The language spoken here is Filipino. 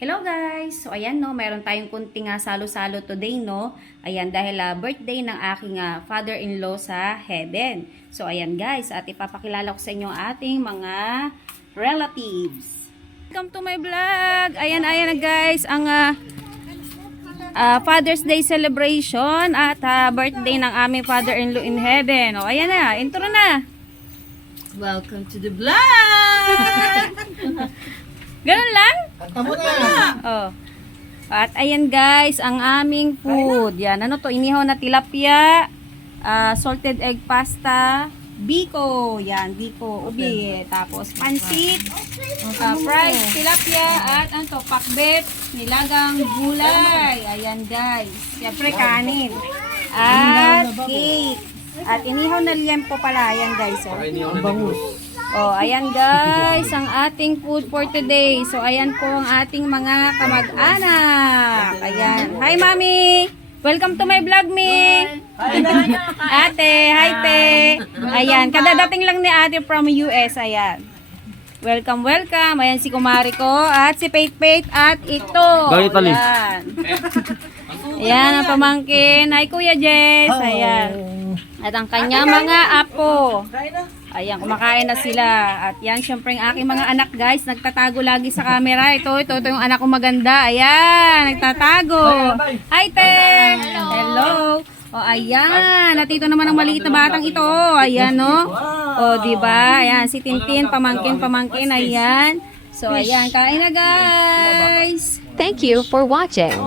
Hello guys! So ayan no, mayroon tayong kunting salo-salo today no. Ayan dahil birthday ng aking father-in-law sa heaven. So ayan guys, at ipapakilala ko sa inyo ating mga relatives. Welcome to my vlog! Ayan na guys, ang Father's Day celebration at birthday ng aming father-in-law in heaven. O ayan na, intro na! Welcome to the vlog! Ganun lang? Kanta mo na! Oh. At ayan guys, ang aming food. Yan, ano to? Inihaw na tilapia, salted egg pasta, biko. Yan, biko, ubi. Tapos pansit, fried tilapia, at ano to? Pakbet, nilagang gulay. Ayan guys. Siyempre kanin. At cake. At inihaw na liempo pala. Ayan guys. Oh. Ang bangus. Oh, ayan guys, ang ating food for today. So, ayan po ang ating mga kamag-anak. Ayan. Hi, Mami! Welcome to my vlog, me! Ate, hi, te! Ayan, kadadating lang ni ate from US. Ayan. Welcome, welcome. Ayan si Kumari ko at si Pate at ito. Ayan. Ayan ang pamangkin. Hi, Kuya Jess. Ayan. At ang kanya mga apo. Ayan, kumakain na sila. At yan, syempre ang aking mga anak guys, nagtatago lagi sa camera. Ito yung anak ko maganda. Ayan, nagtatago. Hi, te! Hello! O, ayan. At ito naman ang maliit na batang ito. Ayan, no? O, diba? Ayan, si Tintin, pamangkin. Ayan. So, ayan, kain na guys. Thank you for watching.